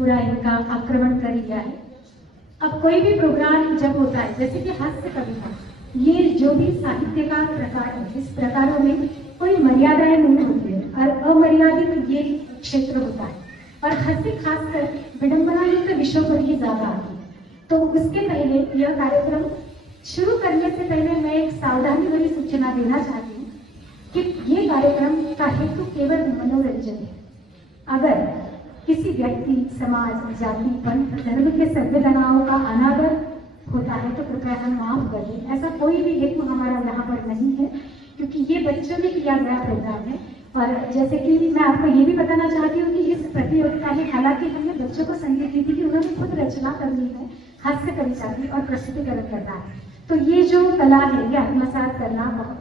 पूरा इनका आक्रमण कर लिया है। अब कोई भी प्रोग्राम जब होता है, जैसे कि हास्य कविता, ये जो भी साहित्य का प्रकार है, इस प्रकारों में कोई मर्यादाएं नहीं होती है और अमर्यादित ये क्षेत्र होता है, और हंसी खासकर विडंबना युक्त विषयों पर ही ज्यादा आती है। तो उसके पहले यह कार्यक्रम शुरू करने से पहले मैं एक सावधानी भरी सूचना देना चाहती हूँ कि ये कार्यक्रम का हेतु केवल मनोरंजन है। अगर किसी व्यक्ति, समाज, जाति, पंथ, धर्म के सभ्य तनावों का अनादर होता है तो कृपया हम माफ कर दें। ऐसा कोई भी हेतु हमारा यहाँ पर नहीं है, क्योंकि ये बच्चों में किया गया प्रोग्राम है। और जैसे कि मैं आपको ये भी बताना चाहती हूँ कि इस प्रतियोगिता में हालांकि हमने बच्चों को संदेश दी थी कि उन्होंने खुद रचना करनी है, हास्य कविता की, और प्रस्तुतिकरण करना है। तो ये जो कला है, ये आत्मसात करना बहुत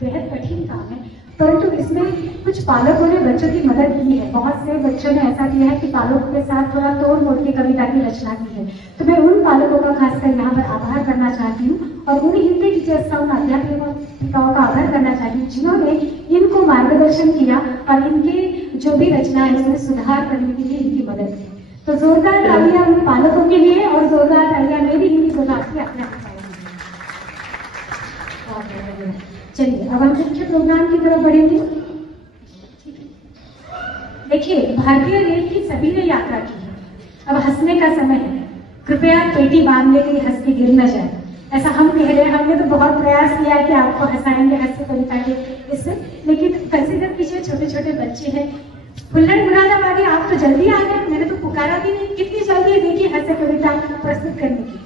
बेहद कठिन काम है, परंतु इसमें कुछ पालकों ने बच्चों की मदद की है। बहुत से बच्चों ने ऐसा किया है कि पालकों के साथ थोड़ा तोड़ मोड़ के कविता की रचना की है। तो मैं उन पालकों का खासकर यहाँ पर आभार करना चाहती हूँ, और उन हिंदी टीचर्स का, उन अध्यापिकाओं का आभार करना चाहती हूँ जिन्होंने इनको मार्गदर्शन किया और इनके जो भी रचना है उसमें सुधार करने के लिए इनकी मदद की। तो जोरदार तालियां उन पालकों के लिए, और जोरदार तालियां मेरी हिंदी सुधार की अपने चलिए अब हम मुख्य प्रोग्राम की तरफ बढ़ेंगे। देखिए, भारतीय रेल की सभी ने यात्रा की है, अब हंसने का समय है। कृपया पेटी बांध ले के हंस के गिर न जाए, ऐसा हम कह रहे हैं। हमने तो बहुत प्रयास किया है कि आपको हंसाएंगे हास्य कविता के इससे, लेकिन कंसीडर कीजिए छोटे छोटे बच्चे हैं। हुल्लड़ मुरादाबादी, आप तो जल्दी आ गए, मैंने तो पुकारा भी नहीं। कितनी जल्दी देखिए हास्य कविता प्रस्तुत करने की।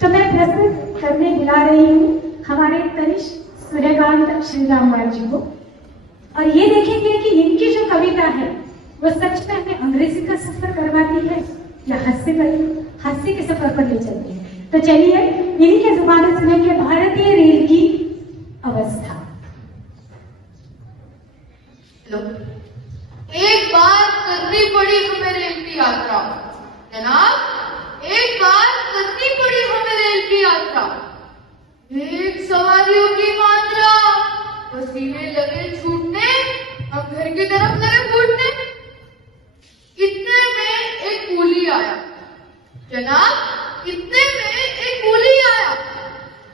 तो मैं प्रस्तुत करने बुला रही हूँ हमारे तनिष्क सूर्यकांत श्रीरामवाल जी को, और ये देखेंगे कि इनकी जो कविता है वो सच में हमें अंग्रेजी का सफर करवाती है या हास्य के सफर पर ले चलती है। तो चलिए इन्हीं के जुबान सुनेंगे भारतीय रेल की अवस्था। एक बार करनी पड़ी हमें रेल की यात्रा, जनाब, एक बार करनी पड़ी हमें रेल की यात्रा। एक सवारियों की मात्रा, पसीने लगे छूटने, हम घर की तरफ लगे फूटने। इतने में एक कूली आया, जनाब, इतने में एक कूली आया।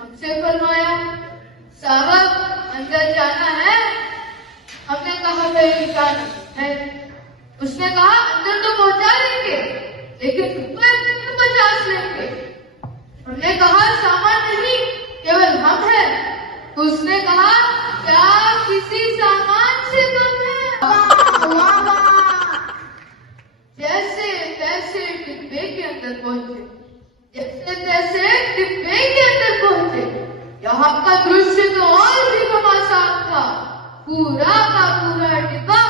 हमसे फरमाया, साहब अंदर जाना है। हमने कहा भाई जाना है। उसने कहा अंदर तो पहुंचा देंगे, लेकिन रुपए 50 लेंगे। हमने कहा सामान नहीं, केवल हम हैं। तो उसने कहा क्या किसी सामान से कम है? जैसे तैसे डिब्बे के अंदर पहुंचे, जैसे तैसे डिब्बे के अंदर पहुंचे। यहाँ का दृश्य तो और भी घमासान था। पूरा का पूरा डिब्बा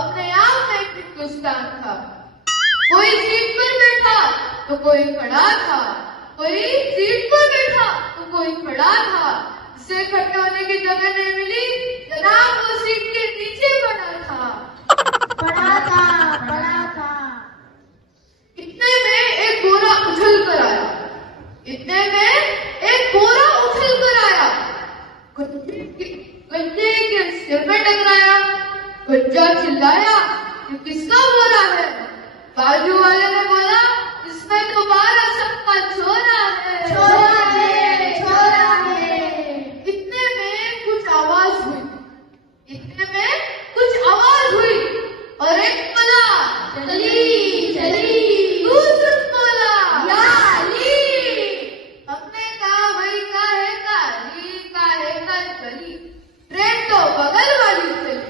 अपने आप में एक हिंदुस्तान था। कोई सीट पर बैठा तो कोई खड़ा था, कोई सीट पर बैठा तो कोई खड़ा था। इसे खड़े होने की जगह नहीं मिली, जनाब वो सीट के नीचे पड़ा था। इतने में एक गोरा उछल कर आया, इतने में एक गोरा उछल कर आया। गंजे के सिर पे टकराया। गंजा चिल्लाया, ये किसका गोरा है? बाजू वाले ने बोला, इसमें दोबारा सबका छोरा है, छोरा है, छोरा है। इतने में कुछ आवाज हुई, इतने में कुछ आवाज हुई, और एक बोला, चली चली। दूसरा बोला, या अली। हमने कहा भाई काहे का चली, ट्रेन तो बगल वाली चली।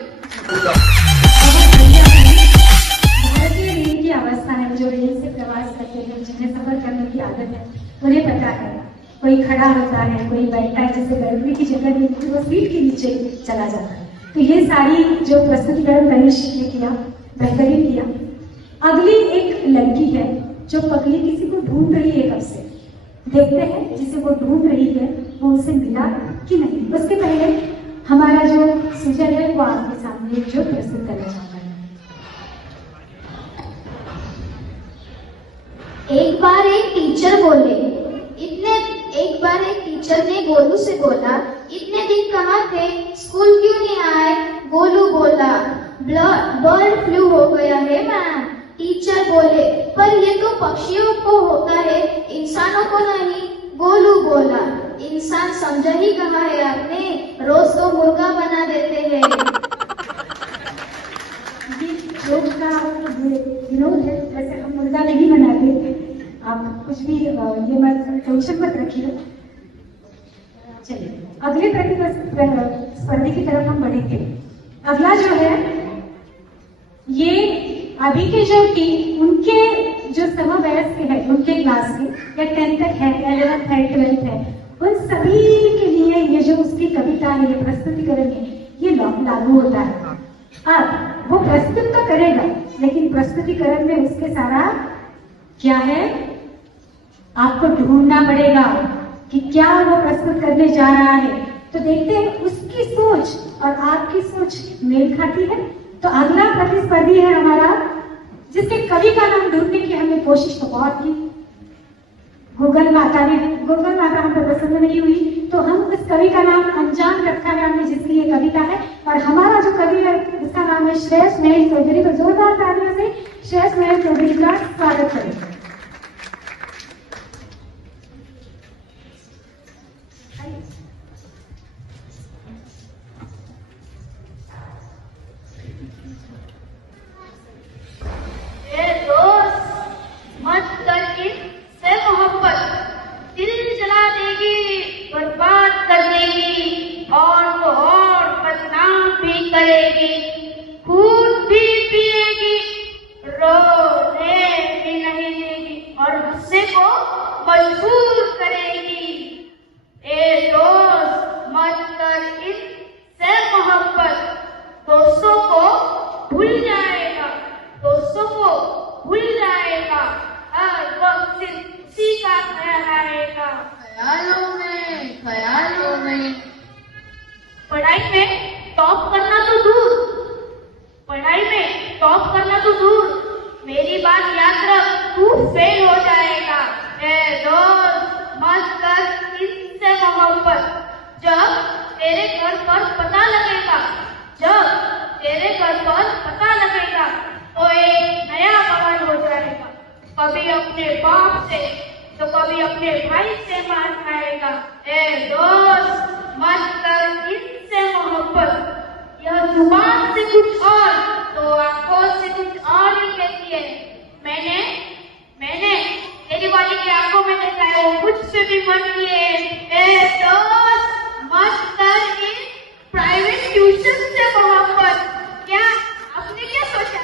भारतीय रेल की अवस्था है, जो रेल से प्रवास करते हैं, जिन्हें सफर करने की आदत है, उन्हें पता है। कोई खड़ा होता है, कोई बैठता है, जिसे बैठने की जगह नहीं होती वो सीट के नीचे चला जाता है। तो ये सारी जो प्रस्तुतिकरण तनिष्क ने किया, बेहतरीन किया। अगली एक लड़की है जो पगली किसी को ढूंढ रही है, कब से देखते हैं जिसे वो ढूंढ रही है वो उसे मिला कि नहीं। उसके पहले हमारा जो सुजन है वो आपके सामने जो प्रस्तुत करना चाहता है। एक बार एक टीचर ने गोलू से बोला, इतने दिन कहाँ थे, स्कूल क्यों नहीं आए? गोलू बोला, बर्ड फ्लू हो गया है मैम। टीचर बोले, पर ये तो पक्षियों को होता है, इंसानों को नहीं। गोलू बोला, इंसान समझा ही कहा है आपने, रोज तो मुर्गा बना देते हैं। जोक का विनोद है, वैसे हम मुर्गा नहीं बनाते, आप कुछ भी ये मत टेंशन मत रखिए। चलिए अगले प्रतिस्पर्धी की तरफ हम बढ़ेंगे। अगला जो है, ये अभी के जो टीम, उनके जो समवयस्क है, उनके क्लास के या 10th तक है, 11th है, 12th है, उन सभी के लिए ये जो उसकी कविता है, ये प्रस्तुतिकरण है, ये लागू होता है। अब वो प्रस्तुत तो करेगा, लेकिन प्रस्तुतिकरण में उसके सारा क्या है, आपको ढूंढना पड़ेगा कि क्या वो प्रस्तुत करने जा रहा है। तो देखते हैं उसकी सोच और आपकी सोच मेल खाती है। तो अगला प्रतिस्पर्धी है हमारा, जिसके कवि का नाम ढूंढने की हमने कोशिश तो बहुत की, गूगल माता हम पर प्रसन्न नहीं हुई, तो हम उस कवि का नाम अनजान रखा है हमने, जिसकी ये कविता है। और हमारा जो कवि है उसका नाम है श्रेयस महेश चौधरी। तो जोरदार तालियों से श्रेयस महेश चौधरी का स्वागत करें। मेरी बात याद रख, तू फेल हो जाएगा। दोस्त मत कर इनसे मोहब्बत, जब तेरे घर पर पता लगेगा, तो एक नया पवन हो जाएगा। कभी अपने बाप से तो कभी अपने भाई से मार खाएगा। दोस्त मत कर इनसे मोहब्बत, यह जुबान से कुछ और तो आंखों से कुछ और ही कहती है। मैंने तेरी वाली की आंखों में देखा है, वो मुझसे भी बनती है। दोस्त मत कर इन प्राइवेट ट्यूशन से मोहब्बत। क्या आपने क्या सोचा,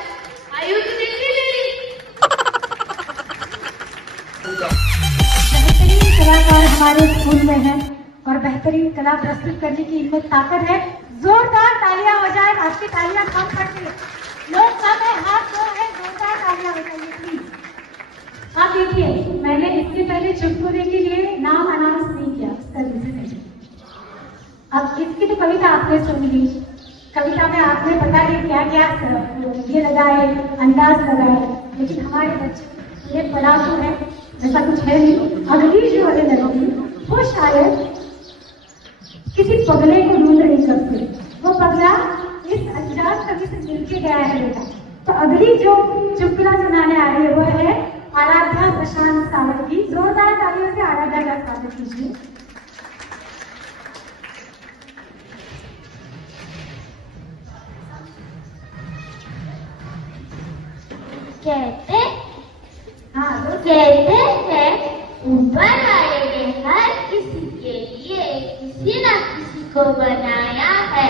आयु तो देखी मेरी। बेहतरीन कलाकार हमारे स्कूल में है और बेहतरीन कला प्रस्तुत करने की इनमें ताकत है। जोरदार तालियां हो जाए, आपकी तालियां कम पड़ती है, लोग कम है, हाथ दो है, जोरदार तालियां हो जाइए प्लीज। आप देखिए, मैंने इससे पहले चुटकुले के लिए नाम अनाउंस नहीं किया से पहले। अब इसकी तो कविता आपने सुन ली, कविता में आपने पता नहीं क्या क्या ये लगाए, अंदाज लगाए, लेकिन हमारे बच्चे ये पढ़ाकू है, ऐसा कुछ है नहीं। अगली जो है लड़की, वो शायद किसी पगले को ढूंढ रही करते, वो पगला इस अनजान कवि से मिलके गया है बेटा। तो अगली जो चुटकुला सुनाने आ रही है वो है आराध्या प्रशांत सावंत की। जोरदार तालियों से आराध्या का स्वागत कीजिए। कहते हैं ऊपर वाले ने हर किसी के लिए किसी न किसी को बनाया है।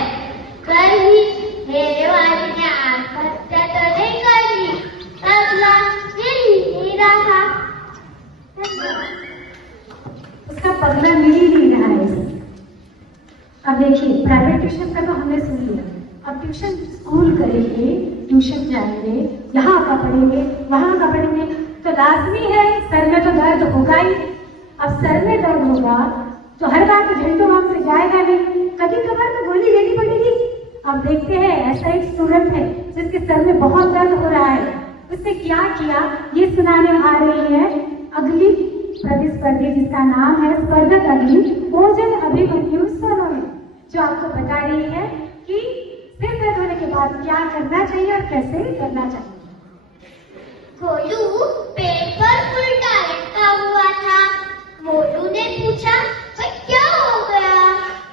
कभी मेरे वाले ने आत्महत्या तो नहीं करी, तबला मिल ही नहीं रहा। उसका पगला मिल ही नहीं रहा है। अब देखिए, प्राइवेट ट्यूशन का तो हमने सुन लिया, अब ट्यूशन स्कूल करेंगे, ट्यूशन जाएंगे, यहाँ का पढ़ेंगे, वहाँ का पढ़ेंगे, तो लाजमी है सर में तो दर्द होगा ही। अब सर में दर्द होगा तो हर बार तो झंडू हम से जाएगा नहीं, कभी कभार तो गोली लेनी पड़ेगी। अब देखते हैं, ऐसा एक स्टूडेंट है जिसके सर में बहुत दर्द हो रहा है, उसने क्या किया ये सुनाने आ रही है अगली प्रतिस्पर्धी, जिसका नाम है स्पर्धक अगली ओजन अभिमन्यु सोनोने, जो आपको बता रही है कि सिर दर्द होने के बाद क्या करना चाहिए और कैसे करना चाहिए। गोलू पेड़ पर उल्टा लटका हुआ था। मोलू ने पूछा, भाई क्या हो गया?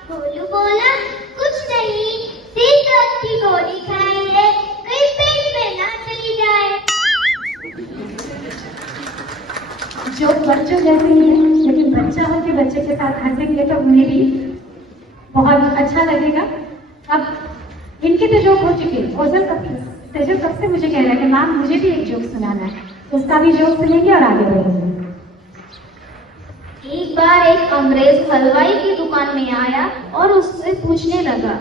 गोलू बोला, कुछ नहीं, सिरदर्द की गोली खाएंगे, कहीं पेट में ना चली जाए। जो बच्चों जैसे ही है, लेकिन बच्चा हो के बच्चे के साथ हंसेंगे तो उन्हें भी बहुत अच्छा लगेगा। अब इनके तो जोक हो चुके, तेजल कब से मुझे कह रहा है कि मैम मुझे भी एक जोक सुनाना है, तो उसका भी जोक सुनेंगे और आगे बढ़ेंगे। एक बार एक अंग्रेज हलवाई की दुकान में आया और उससे पूछने लगा,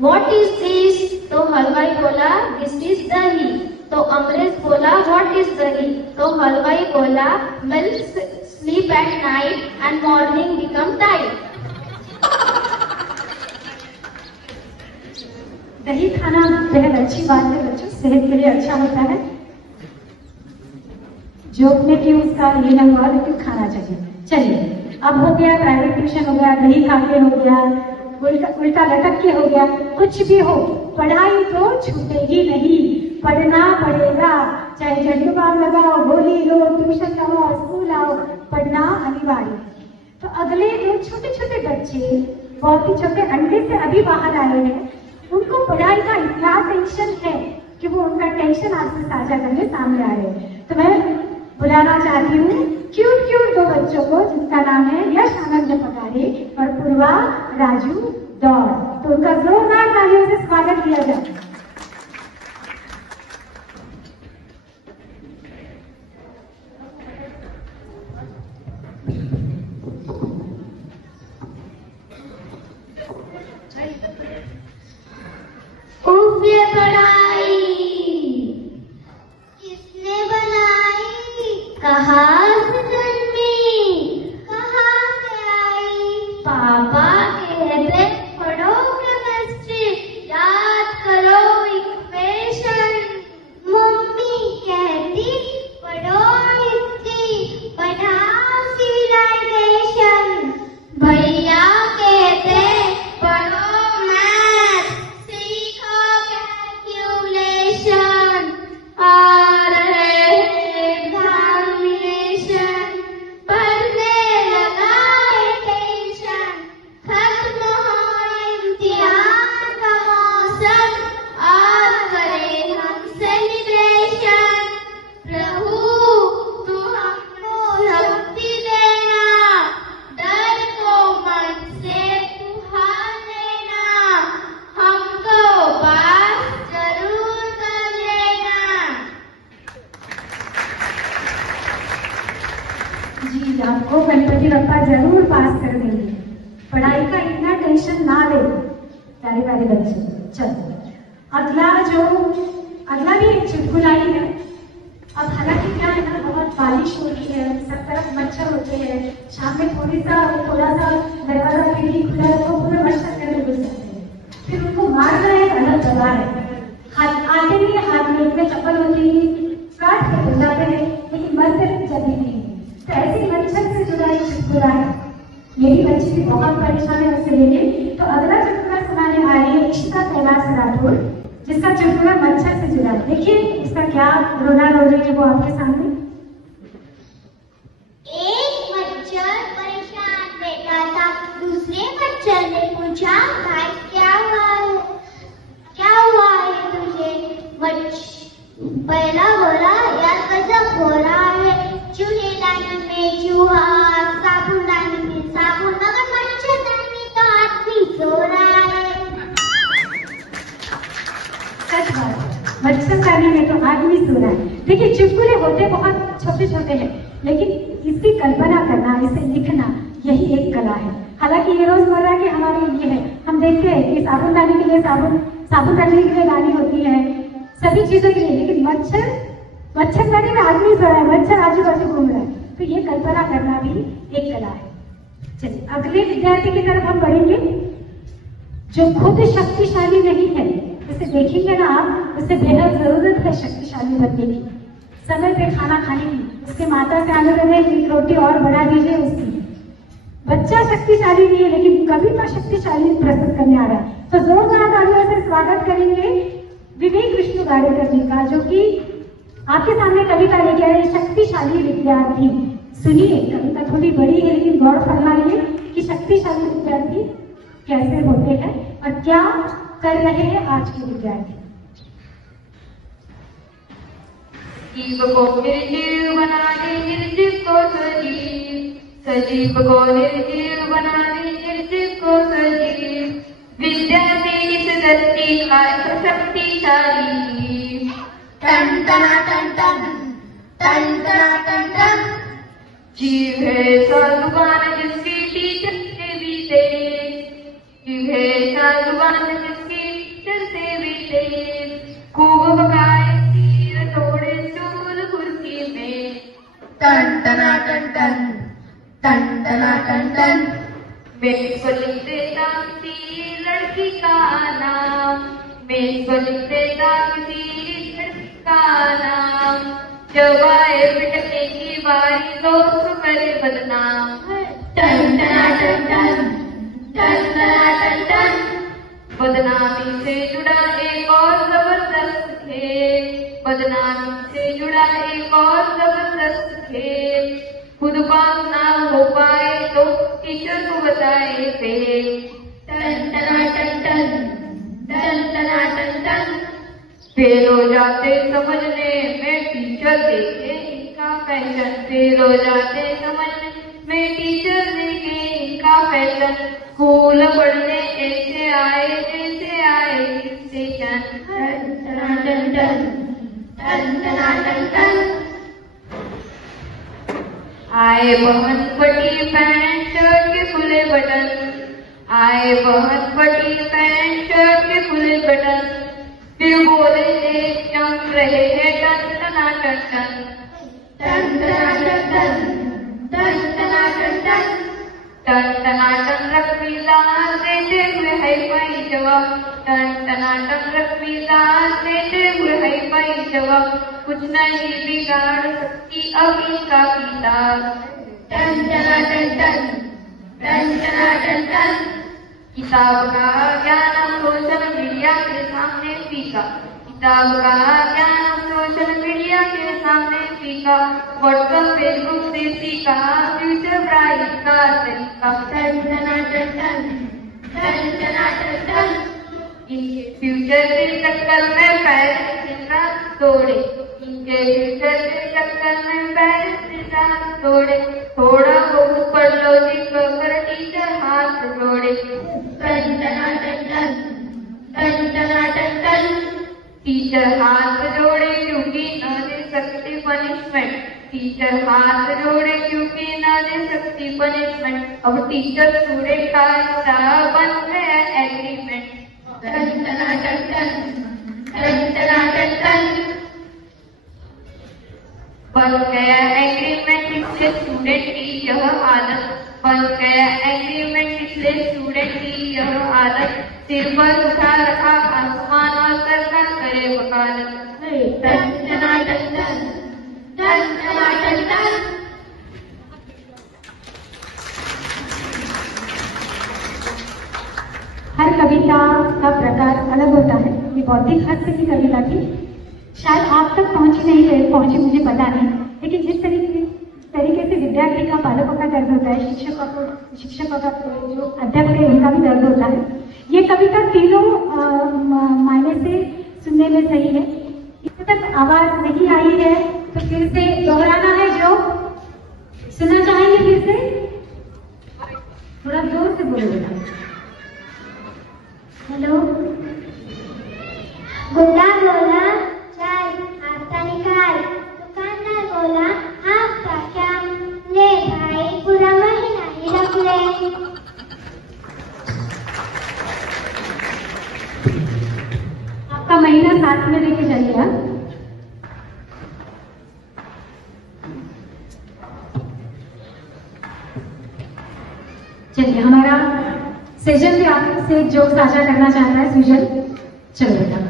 व्हाट इज दिस? तो हलवाई बोला, दिस इज दही। तो अंग्रेज बोला, व्हाट इज दही? तो हलवाई बोला, milk sleep at night and morning become tight. दही खाना बेहद अच्छी बात है बच्चों, सेहत के लिए अच्छा होता है। जोक में क्यों उसका ये ना हुआ, लेकिन खाना चाहिए। चलिए, अब हो गया प्राइवेट ट्यूशन, हो गया दही खा के, हो गया उल्टा लटक के, हो गया कुछ भी हो, पढ़ाई तो छूटेगी नहीं, पढ़ना पड़ेगा। चाहे झंडूबाम लगाओ, गोली लो, ट्यूशन जाओ, स्कूल आओ, पढ़ना अनिवार्य है। तो अगले जो छोटे छोटे बच्चे बहुत ही छोटे अंडे से अभी बाहर आए हैं, उनको पढ़ाई का इतना टेंशन है कि वो उनका टेंशन आपसे साझा करने सामने आ रहे हैं। तो मैं बुलाना चाहती हूँ क्यूट दो बच्चों को, जिनका नाम है यश आनंद पगारे और पूर्वा राजू दौड़। तो उनका जोरदार तालियों से स्वागत किया जाए। ये पढ़ाई किसने बनाई? कहाँ से जन्मी, कहाँ से आई? पापा कहते पढ़ो केमिस्ट्री, याद करो इक्वेशन। मम्मी कहती पढ़ो हिस्ट्री, बनाओ सिविलाइजेशन। भैया कहते पढ़ो मैथ, सीखो कैलकुलेशन। आ रहे एग्जामिनेशन, पढ़ने लगा है टेंशन। खत्म हो इम्तिहान का मौसम, आज करें हम सेलिब्रेशन। प्रभु तू हमको शक्ति देना, डर को मन से तुहार लेना, हमको पास जरूर कर लेना। जी, आपको गणपति बप्पा जरूर पास कर देंगे। पढ़ाई का इतना टेंशन ना ले प्यारे प्यारे बच्चे। चलो, अगला भी एक चुटकुला ही है। अब हालांकि क्या है ना, बहुत बारिश हो रही है, सब तरफ मच्छर होते हैं, शाम में थोड़ा सा दरवाजा खिड़की खुला है तो पूरे मच्छर के अंदर घुस सकते हैं। फिर उनको मारना एक अलग जगह है। आते नहीं है, हाथ में इतने चप्पल होती है, काट के घुस जाते हैं, लेकिन मरते जल्दी नहीं। तो ऐसे मच्छर से जुड़ा एक चुटकुला है। मेरी बच्ची भी बहुत परेशान है उससे लेके। तो अगला चुटकुला सुनाने आ रही है इशिता कैलाश राठौर, जिसका चुटकुला मच्छर से जुड़ा है। देखिए इसका क्या रोना रो रही है वो आपके सामने। एक मच्छर परेशान बैठा था, दूसरे मच्छर ने पूछा, भाई क्या हुआ है तुझे? पहला बोला, यार गजब हो रहा है, चूहेदानी में चूहा, साबुनदानी में साबुन, मगर मच्छरदानी में तो आदमी सो रहा है। सच बात है, मच्छरदानी में तो आदमी सो रहा है। देखिए चुटकुले होते बहुत छोटे छोटे हैं, लेकिन इसकी कल्पना करना, इसे लिखना, यही एक कला है। हालांकि ये रोजमर्रा के हमारे लिए है, हम देखते हैं कि साबुनदानी के लिए साबुन रखने के लिए दानी होती है, सभी चीजों के लिए, लेकिन मच्छरदानी में आदमी सो रहा है, मच्छर आजू बाजू घूम रहा है। तो ये कल्पना करना भी एक कला है। चलिए अगले विद्यार्थी की तरफ हम बढ़ेंगे, जो खुद शक्तिशाली नहीं है। इसे देखेंगे ना आप, उसे बेहद जरूरत है शक्तिशाली बनने की, समय पे खाना खाने की। उसके माता से आने लगे, एक रोटी और बढ़ा दीजिए उसकी। बच्चा शक्तिशाली नहीं है, लेकिन कविता शक्तिशाली प्रस्तुत करने आ रहा है। तो जोरदार तालियों से स्वागत करेंगे विवेक विष्णु गाड़ेकर जी का, जो कि आपके सामने कविता लेके आए शक्तिशाली विद्यार्थी। सुनिए, कविता थोड़ी बड़ी है लेकिन गौर फरमाइए कि शक्तिशाली विद्यार्थी कैसे होते हैं और क्या कर रहे हैं आज के विद्यार्थी। सजीव को निर्जीव बनाने निर्जीव को सजीव, सजीव को निर्जीव बनाने निर्जीव को सजीव, विद्यार्थी इस धरती का शक्तिशाली। टन टना टन टन, टन टना टन टन, जीव है साधुवान जिसकी टीचर से भी तेज, जीव है साधुवान जिसकी टीचर से भी तेज, खूब भगाए तीर तोड़े चूल कुर्सी में। टन टना टन टन, टन टना टन टन, मैं इसको लिख देता किसी लड़की का नाम, मैं इसको लिख देता किसी लड़की का नाम, जब आए पिटने की बारी लोग करे बदनाम। टन टना टन टन, टन टना टन टन, बदनामी से जुड़ा एक और जबरदस्त खेल, बदनामी से जुड़ा एक और जबरदस्त खेल, खुद पास ना हो पाए तो टीचर को बताए फेल। टन टना टन टन, टन टना टन टन, फेल हो जाते समझने में टीचर देखे इनका फैशन, फेल हो जाते समझने में टीचर देखे इनका फैशन, स्कूल पढ़ने ऐसे आए जैसे आए स्टेशन। टन टना टन टन, टन टना टन टन, आए बहन फटी पैंट शर्ट के खुले बटन, आए बहन फटी पैंट शर्ट के खुले बटन, फिर बोले देख जम रहे हैं टन टना टन टन, टन टना टन टन, टन टना टन टन, टन टना टन रखवीलाल देते हुए है पाई जवाब, टन टना टन रखवीलाल देते हुए है पाई जवाब, कुछ नहीं बिगाड़ सकती अब इसका किताब। टन टना टन टन, टन टना टन टन, किताब का ज्ञान सोशल मीडिया के सामने फीका, किताब का ज्ञान सोशल मीडिया के सामने फीका, व्हाट्सएप फेसबुक से सीखा फ्यूचर ब्राइट का तरीका। टन टना टन टन, टन टना टन टन, इनके फ्यूचर के चक्कर में पेरेंट्स दिन रात तोड़े, इनके फ्यूचर के चक्कर में पेरेंट्स दिन रात तोड़े, थोड़ा बहुत पढ़ लो कर टीचर हाथ जोड़े। टन टना टन टन, टन टना टन टन, टीचर हाथ जोड़े क्योंकि न दे सकते पनिशमेंट, टीचर हाथ जोड़े क्योंकि न दे सकती पनिशमेंट, अब टीचर स्टूडेंट का हिस्सा बन गया एग्रीमेंट। टन टना टन टन, टन टना टन टन, बन गया एग्रीमेंट इसलिए स्टूडेंट की यह आदत, बन गया एग्रीमेंट इसलिए स्टूडेंट की यह आदत, सिर पर उठा रखा आसमान और सरकार करे वकालत। टन टना टन टन, टन टना टन टन, हर कविता का प्रकार अलग होता है। ये बौद्धिक हास्य की कविता थी, शायद आप तक पहुंची मुझे पता नहीं, लेकिन जिस तरीके से विद्यार्थी का, पालकों का दर्द होता है, शिक्षकों का जो अध्यक्ष है उनका भी दर्द होता है, ये कविता तीनों मायने से सुनने में सही है। इससे तक आवाज नहीं आई है तो फिर से दोहराना है, जो सुनना चाहेंगे फिर से थोड़ा जोर से बोलेगा। हेलो। गुंडा बोला चल हाथ निकाल, दुकानदार बोला आपका क्या, ले भाई पूरा महीना ही रख ले। आपका महीना साथ में लेके जाइएगा। चलिए, हमारा सृजन भी आपसे जो साझा करना चाहता है। सृजन, चलो बेटा।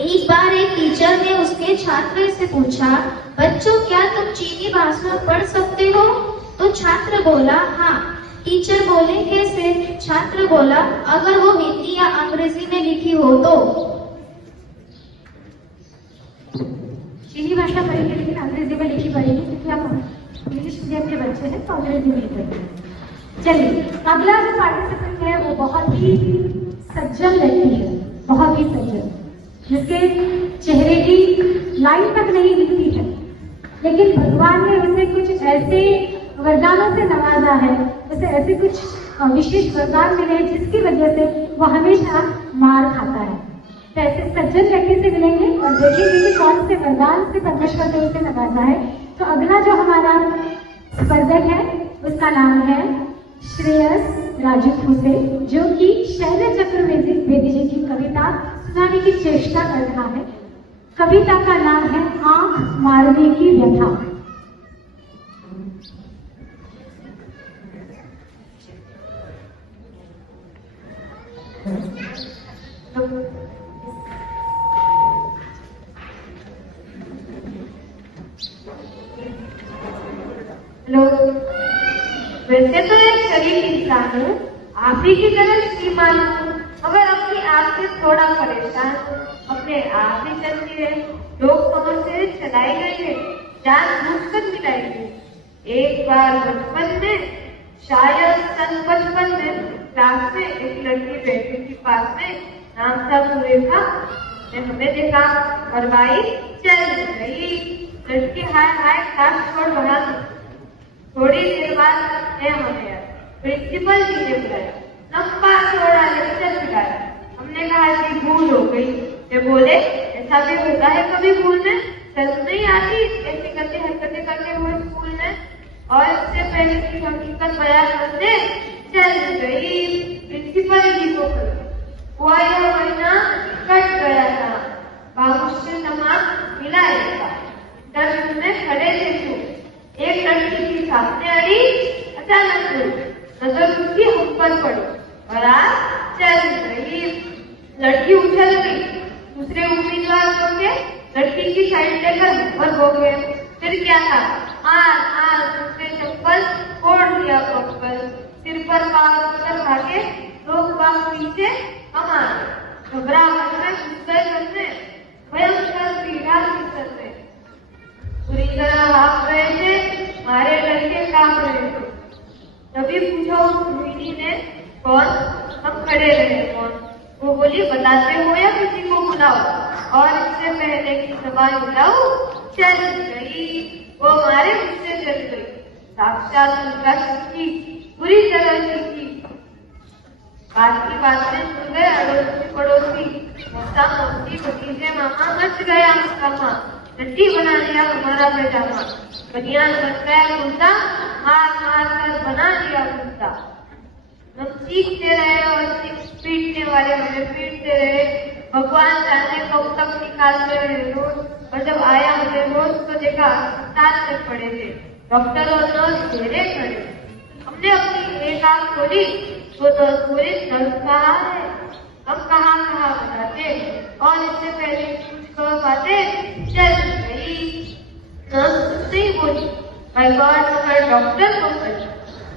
एक बार एक टीचर ने उसके छात्र से पूछा, बच्चों क्या तुम चीनी भाषा पढ़ सकते हो? तो छात्र बोला हाँ। टीचर बोले कैसे? छात्र बोला अगर वो हिंदी या अंग्रेजी में लिखी हो तो। बच्चे हैं तो अंग्रेजी में पढ़ते। चलिए, अगला जो पार्टिसिपेंट है वो बहुत ही सज्जन व्यक्ति है, बहुत ही सज्जन, जिसके चेहरे की लाइन तक नहीं दिखती है, लेकिन भगवान ने उसे कुछ ऐसे वरदानों से नवाजा है, उसे ऐसे कुछ विशेष वरदान मिले हैं जिसकी वजह से वो हमेशा मार खाता है। तो ऐसे सज्जन व्यक्ति से मिलेंगे और देखेंगे कि कौन से वरदान से परमेश्वर ने उसे नवाजा है। तो अगला जो हमारा स्पर्धक है उसका नाम है श्रेयस राजू फूसे, जो कि शैलेश चतुर्वेदी जी की कविता सुनाने की चेष्टा कर रहा है। कविता का नाम है आंख मारने की व्यथा। हेलो, वैसे तो एक शरीफ इंसान हूँ, आप ही की तरह श्रीमान हूँ, मगर अपनी आप से थोड़ा परेशान हूँ। अपने आप ही चलती है, लोग समझते चलाई गई है, जान बूझकर मिलाई गई। एक बार बचपन में, शायद सन 55 में, क्लास में एक लड़की बैठी थी पास में, नाम था सुरेखा। ने हमें देखा और भाई चल गई। लड़की हाय हाय क्लास छोड़ बढ़ा दी। थोड़ी देर बाद हमें प्रिंसिपल जी ने बुलाया, लंबा चौड़ा लेक्चर दिखाया। हमने कहा कि भूल हो गई। वे बोले ऐसा भी होता है कभी भूल में, शर्म नहीं आती ऐसी करते हरकतें करते हुए स्कूल में, और इससे पहले की हकीकत बयान करते चल गई। प्रिंसिपल जी को हुआ यह महीना कट गया था, बाबू से सामान मिला था। दर्द में खड़े थे, एक लड़की की सामने आई, अचानक नजर उसकी हम पर पड़ी और आज चल गई। लड़की उछल गई, दूसरे उम्मीदवार होंगे लड़की की साइड लेकर ऊपर हो गए। फिर क्या था, दूसरे चप्पल फोड़ दिया पप्पल, सिर पर पार भागे, लोग बाग पीछे हमारे घबराहट में गुस्से करते, भयंकर पीड़ा करते, पूरी तरह भाग रहे थे, हमारे लड़के कांप रहे थे। तभी पूछा उस रोहिणी ने, कौन? हम खड़े रहे, कौन? वो बोली बताते हो या किसी को बुलाओ, और इससे पहले की जबान बुलाओ चल गई। वो हमारे गुस्से चल गई, साक्षात उनका शिक्षी बुरी तरह सीखी। बात की बात में सुन गए अड़ोसी पड़ोसी, मौसा मौसी भतीजे मामा, मच गया हंगामा, टट्टी बना दिया हमारा पैजामा, बनियान बच गया कुर्ता, मार मार कर बना दिया कुर्ता। हम सीखते रहे और पीटने वाले हमें पीटते रहे, भगवान जाने कब तक निकालते रहे रोज। और जब आया हमें रोज को देखा, अस्पताल में पड़े थे, डॉक्टर और नर्स घेरे खड़े। हमने अपनी एक आंख खोली तो पूरे नर्स कहा है, हम कहाँ कहाँ बताते, और इससे पहले कुछ कह पाते चल गई। नर्स नहीं बोली, माय गॉड, मगर डॉक्टर को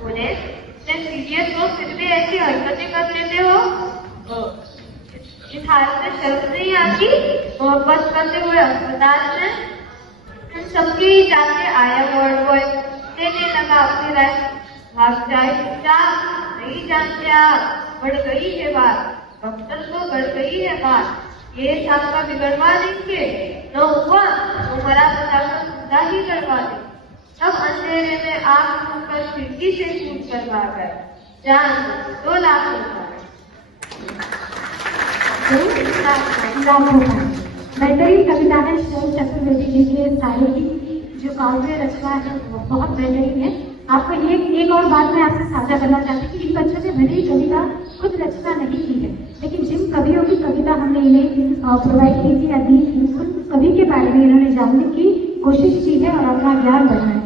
बोले सीरियस हो फिर भी ऐसी हरकतें कर लेते हो, इस हाल में शर्म नहीं आती? मोहब्बत करते हुए अस्पताल में सबकी जाके आया वार्ड बॉय, देने लगा अपनी राय, भाग जाए चुपचाप, नहीं जानते आप, बढ़ गई है बात, डॉक्टर को बढ़ गई है बात, ये आपका बिगड़वा देंगे, न हुआ तो मरा बताकर खुदा ही करवा देंगे। तब अंधेरे में आग कर खिड़की से कूद कर भाग गए, जान 2 लाख बेहतरीन कविता है शैलेश चतुर्वेदी जी के सारे की जो काव्य रचना है वो बहुत बेहतरीन है। आपको एक और बात मैं आपसे साझा करना चाहती हूँ कि इन बच्चों ने भले ही कविता खुद रचना नहीं की है, लेकिन जिन कवियों की कविता हमने इन्हें प्रोवाइड की थी या दी थी, उन कवि के बारे में इन्होंने जानने की कोशिश की है और अपना ज्ञान बढ़ाया।